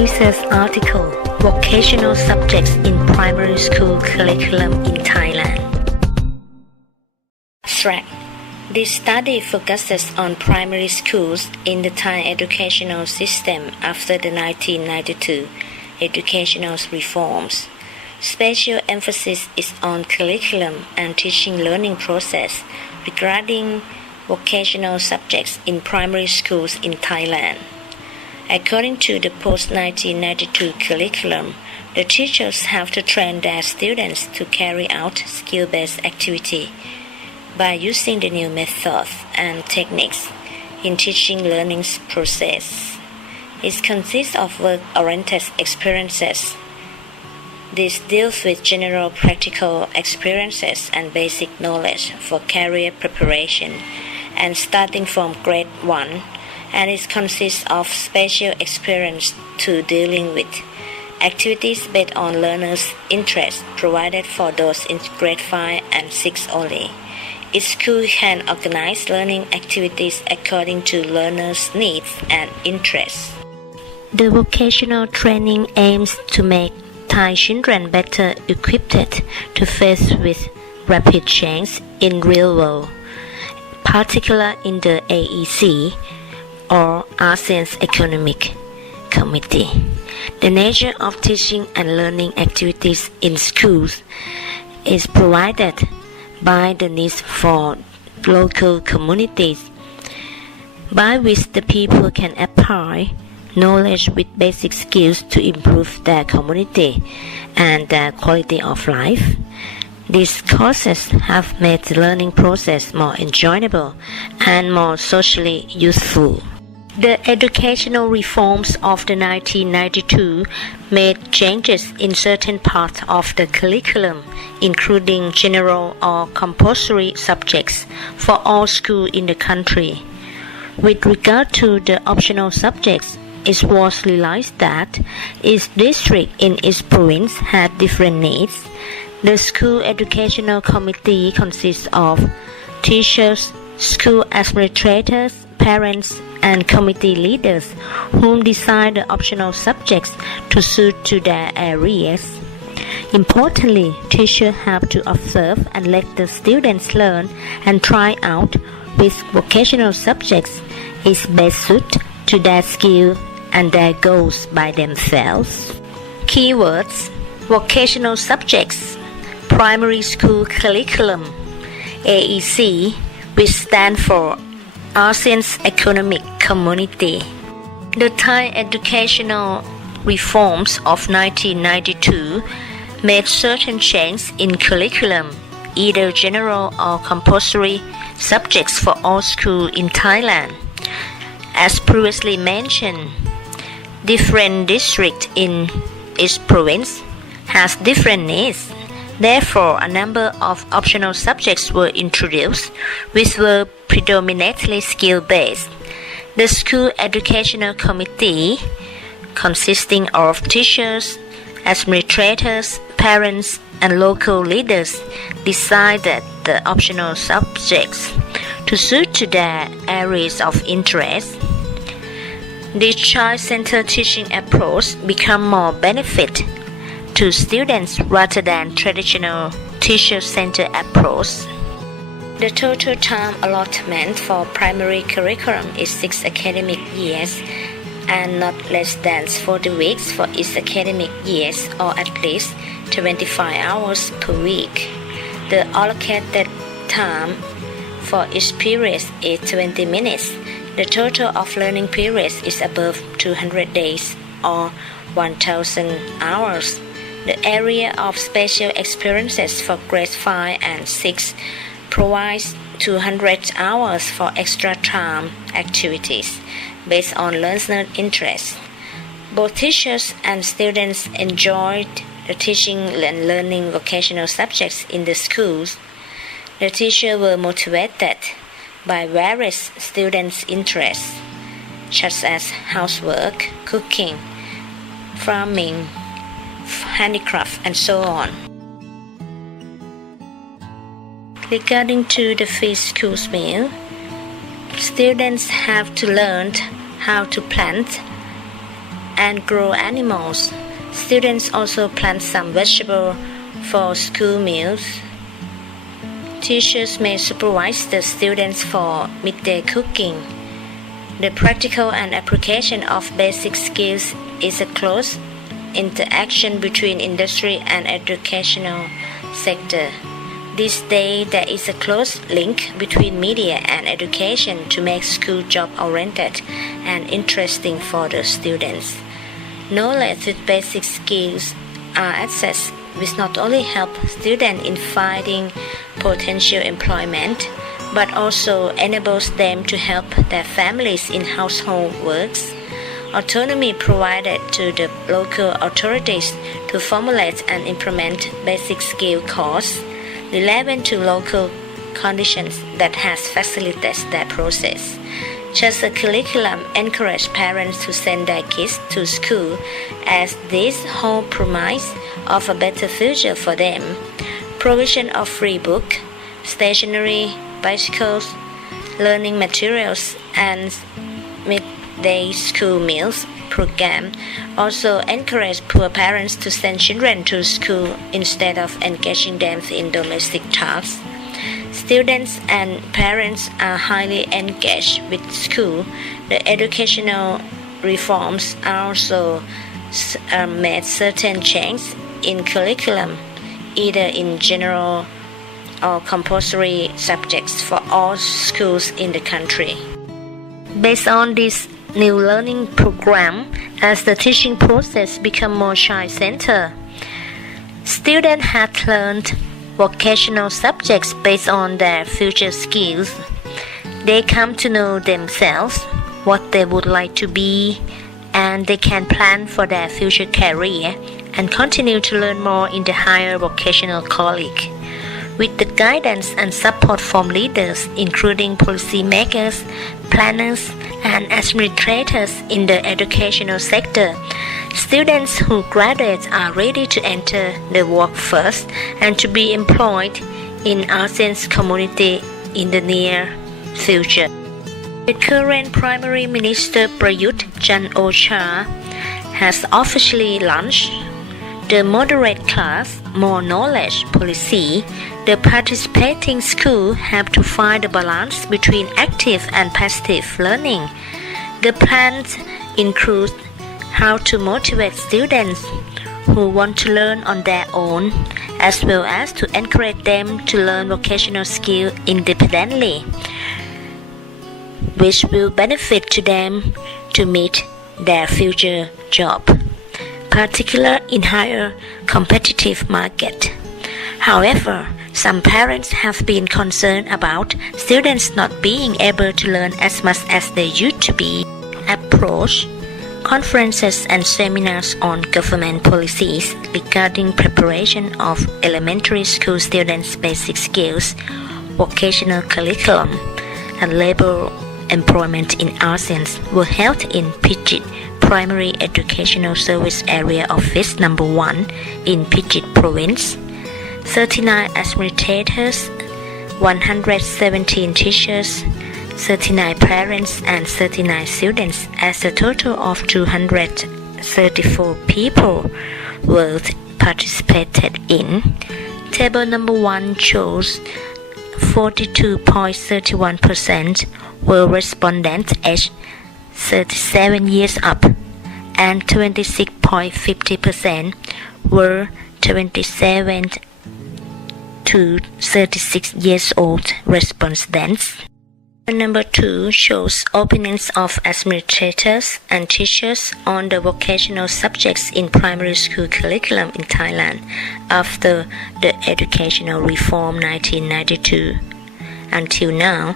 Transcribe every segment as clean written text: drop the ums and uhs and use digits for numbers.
Research article Vocational Subjects in Primary School Curriculum in Thailand. Abstract. This study focuses on primary schools in the Thai educational system after the 1992 educational reforms. Special emphasis is on curriculum and teaching learning process regarding vocational subjects in primary schools in Thailand. According to the post-1992 curriculum, the teachers have to train their students to carry out skill-based activity by using the new methods and techniques in teaching learning process. It consists of work-oriented experiences. This deals with general practical experiences and basic knowledge for career preparation and starting from grade 1, and it consists of special experience to dealing with activities based on learners' interests provided for those in grade 5 and 6 only. Each school can organize learning activities according to learners' needs and interests. The vocational training aims to make Thai children better equipped to face with rapid change in real world, particularly in the AEC or ASEAN's Economic Committee. The nature of teaching and learning activities in schools is provided by the needs for local communities, by which the people can apply knowledge with basic skills to improve their community and their quality of life. These courses have made the learning process more enjoyable and more socially useful. The educational reforms of the 1992 made changes in certain parts of the curriculum, including general or compulsory subjects for all schools in the country. With regard to the optional subjects, it was realized that each district in each province had different needs. The school educational committee consists of teachers, school administrators, parents, and committee leaders whom decide the optional subjects to suit to their areas. Importantly, teachers have to observe and let the students learn and try out which vocational subjects is best suited to their skill and their goals by themselves. Keywords: vocational subjects, primary school curriculum, AEC, which stands for ASEAN's Economic Community. The Thai educational reforms of 1992 made certain changes in curriculum, either general or compulsory subjects for all schools in Thailand. As previously mentioned, different districts in each province has different needs. Therefore, a number of optional subjects were introduced, which were predominantly skill-based. The school educational committee, consisting of teachers, administrators, parents, and local leaders, decided the optional subjects to suit to their areas of interest. This child-centered teaching approach became more benefit to students rather than traditional teacher-centered approach. The total time allotment for primary curriculum is 6 academic years and not less than 40 weeks for each academic year, or at least 25 hours per week. The allocated time for each period is 20 minutes. The total of learning periods is above 200 days or 1,000 hours. The area of special experiences for grades 5 and 6 provides 200 hours for extra time activities based on learner interests. Both teachers and students enjoyed the teaching and learning vocational subjects in the schools. The teachers were motivated by various students' interests, such as housework, cooking, farming, handicraft, and so on. Regarding to the free school meal, students have to learn how to plant and grow animals. Students also plant some vegetables for school meals. Teachers may supervise the students for midday cooking. The practical and application of basic skills is a close interaction between industry and educational sector. These days, there is a close link between media and education to make school job-oriented and interesting for the students. Knowledge with basic skills are accessed, which not only help students in finding potential employment, but also enables them to help their families in household works. Autonomy provided to the local authorities to formulate and implement basic skill courses relevant to local conditions that has facilitated that process. Just a curriculum encourages parents to send their kids to school as this whole premise of a better future for them. Provision of free book, stationery, bicycles, learning materials, and midday school meals program also encourage poor parents to send children to school instead of engaging them in domestic tasks. Students and parents are highly engaged with school. The educational reforms also made certain changes in curriculum, either in general or compulsory subjects for all schools in the country. Based on this new learning program, as the teaching process become more child-centered, students have learned vocational subjects based on their future skills. They come to know themselves, what they would like to be, and they can plan for their future career and continue to learn more in the higher vocational college. With the guidance and support from leaders, including policymakers, planners, and administrators in the educational sector, students who graduate are ready to enter the workforce and to be employed in ASEAN's community in the near future. The current Primary Minister Prayut Chan-o-cha has officially launched the Moderate Class, More Knowledge policy. The participating schools have to find a balance between active and passive learning. The plans include how to motivate students who want to learn on their own, as well as to encourage them to learn vocational skills independently, which will benefit to them to meet their future job, particularly in higher competitive market. However, some parents have been concerned about students not being able to learn as much as they used to be. Approach conferences and seminars on government policies regarding preparation of elementary school students' basic skills, vocational curriculum, and labor employment in ASEAN were held in Phichit Primary Educational Service Area Office No. 1 in Phichit Province. 39 administrators, 117 teachers, 39 parents, and 39 students, as a total of 234 people were participated in. Table number 1 shows 42.31% were respondents aged 37 years up, and 26.50% were 27 to 36 years old respondents. Number 2 shows opinions of administrators and teachers on the vocational subjects in primary school curriculum in Thailand after the educational reform 1992. Until now,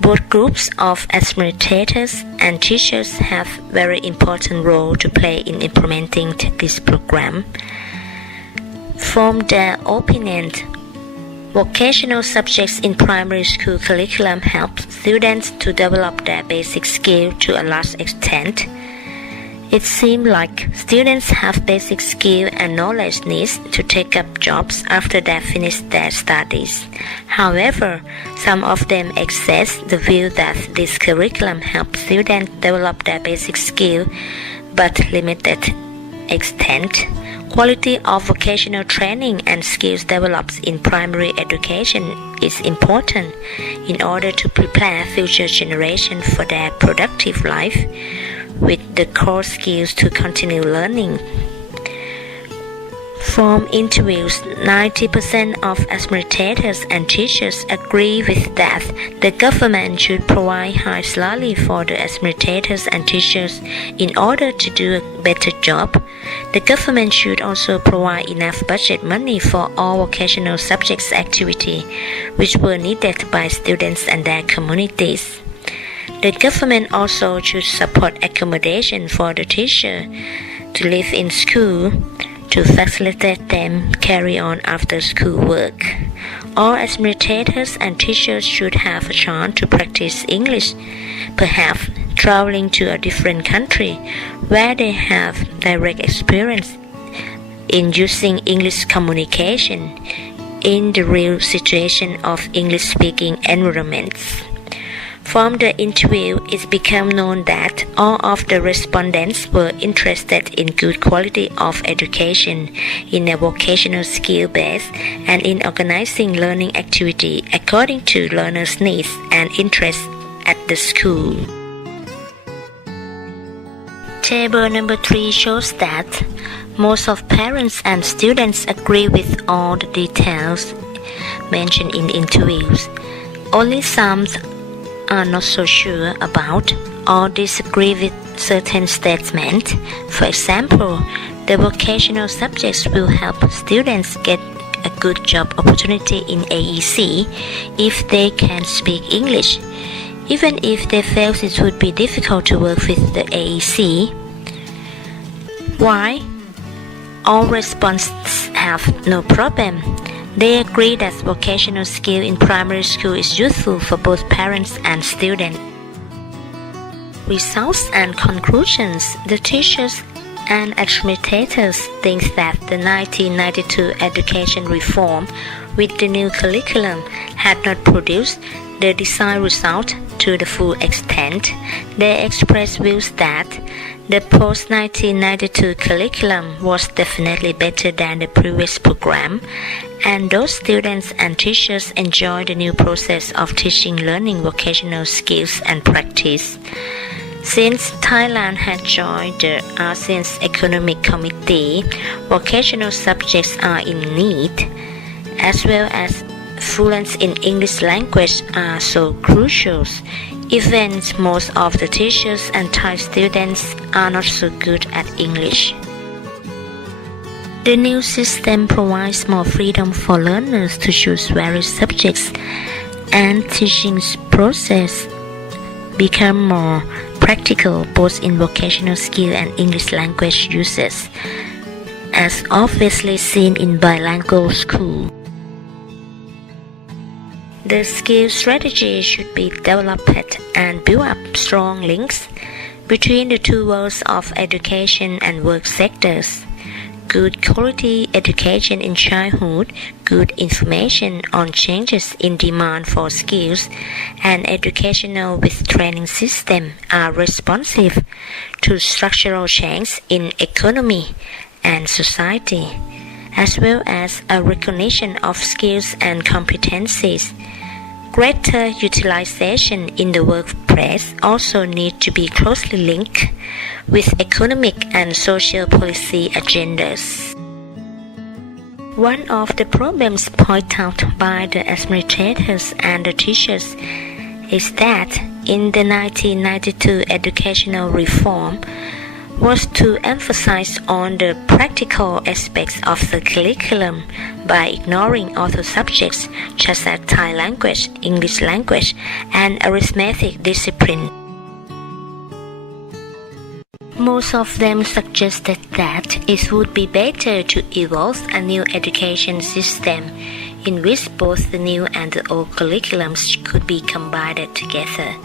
both groups of administrators and teachers have very important role to play in implementing this program. From their opinion, vocational subjects in primary school curriculum help students to develop their basic skill to a large extent. It seems like students have basic skill and knowledge needs to take up jobs after they finish their studies. However, some of them express the view that this curriculum helps students develop their basic skill but limited extent. Quality of vocational training and skills developed in primary education is important in order to prepare future generations for their productive life with the core skills to continue learning. From interviews, 90% of administrators and teachers agree with that the government should provide high salary for the administrators and teachers in order to do a better job. The government should also provide enough budget money for all vocational subjects activity which were needed by students and their communities. The government also should support accommodation for the teacher to live in school to facilitate them carry on after school work. All administrators and teachers should have a chance to practice English, perhaps traveling to a different country where they have direct experience in using English communication in the real situation of English-speaking environments. From the interview, it became known that all of the respondents were interested in good quality of education, in a vocational skill base, and in organizing learning activity according to learners' needs and interests at the school. Table number 3 shows that most of parents and students agree with all the details mentioned in the interviews. Only some are not so sure about or disagree with certain statements. For example, the vocational subjects will help students get a good job opportunity in AEC if they can speak English. Even if they fail, it would be difficult to work with the AEC. Why? All responses have no problem. They agree that vocational skill in primary school is useful for both parents and students. Results and conclusions. The teachers and administrators think that the 1992 education reform with the new curriculum had not produced the desired result to the full extent. They express views that the post-1992 curriculum was definitely better than the previous program, and those students and teachers enjoy the new process of teaching learning vocational skills and practice. Since Thailand had joined the ASEAN's Economic Committee, vocational subjects are in need, as well as fluency in English language are so crucial. Even most of the teachers and Thai students are not so good at English. The new system provides more freedom for learners to choose various subjects, and teaching process become more practical both in vocational skill and English language uses, as obviously seen in bilingual school. The skill strategy should be developed and build up strong links between the two worlds of education and work sectors. Good quality education in childhood, good information on changes in demand for skills, and educational with training system are responsive to structural change in economy and society, as well as a recognition of skills and competencies. Greater utilization in the workplace also need to be closely linked with economic and social policy agendas. One of the problems pointed out by the administrators and the teachers is that in the 1992 educational reform was to emphasize on the practical aspects of the curriculum by ignoring other subjects such as Thai language, English language, and arithmetic discipline. Most of them suggested that it would be better to evolve a new education system in which both the new and the old curriculums could be combined together.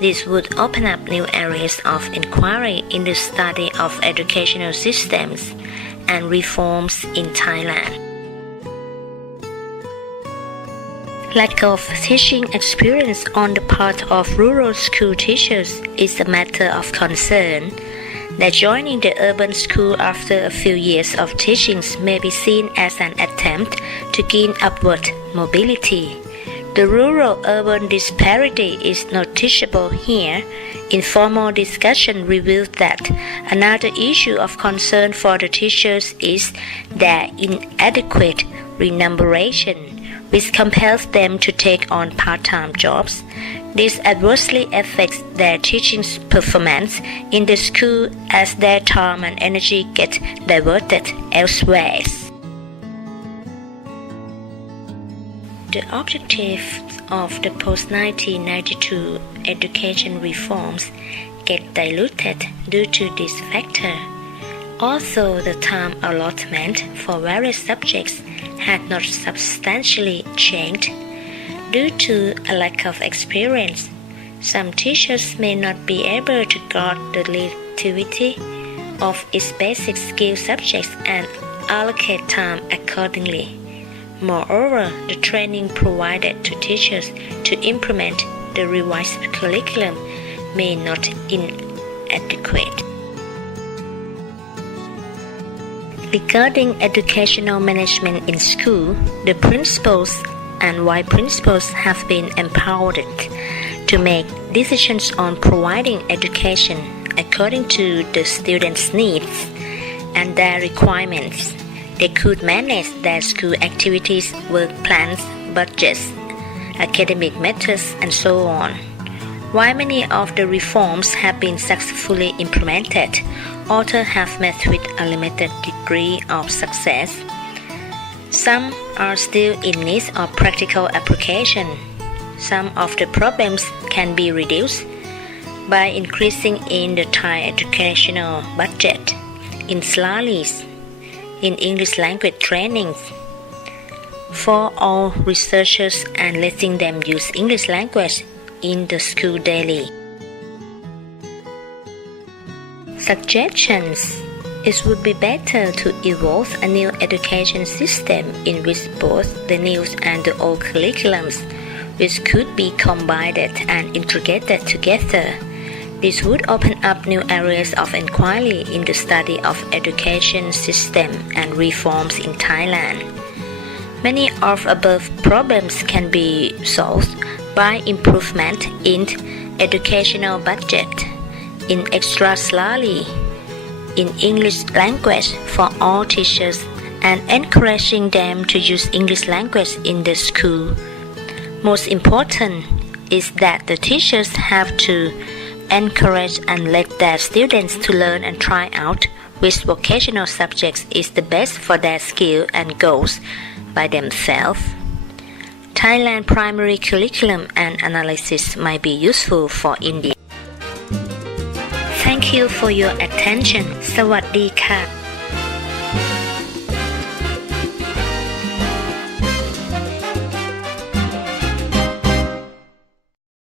This would open up new areas of inquiry in the study of educational systems and reforms in Thailand. Lack of teaching experience on the part of rural school teachers is a matter of concern. that joining the urban school after a few years of teaching may be seen as an attempt to gain upward mobility. The rural-urban disparity is noticeable here. Informal discussion reveals that another issue of concern for the teachers is their inadequate remuneration, which compels them to take on part-time jobs. This adversely affects their teaching performance in the school as their time and energy get diverted elsewhere. The objectives of the post-1992 education reforms get diluted due to this factor. Although the time allotment for various subjects had not substantially changed, due to a lack of experience, some teachers may not be able to guard the relativity of its basic skill subjects and allocate time accordingly. Moreover, the training provided to teachers to implement the revised curriculum may not be inadequate. Regarding educational management in school, the principals and vice principals have been empowered to make decisions on providing education according to the students' needs and their requirements. They could manage their school activities, work plans, budgets, academic methods, and so on. While many of the reforms have been successfully implemented, others have met with a limited degree of success. Some are still in need of practical application. Some of the problems can be reduced by increasing in the Thai educational budget, in salaries, in English language trainings for all researchers and letting them use English language in the school daily. Suggestions: it would be better to evolve a new education system in which both the new and the old curriculums, which could be combined and integrated together. This would open up new areas of inquiry in the study of education system and reforms in Thailand. Many of above problems can be solved by improvement in educational budget, in extra salary, in English language for all teachers, and encouraging them to use English language in the school. Most important is that the teachers have to encourage and let their students to learn and try out which vocational subjects is the best for their skill and goals by themselves. Thailand primary curriculum and analysis might be useful for India. Thank you for your attention. สวัสดีค่ะ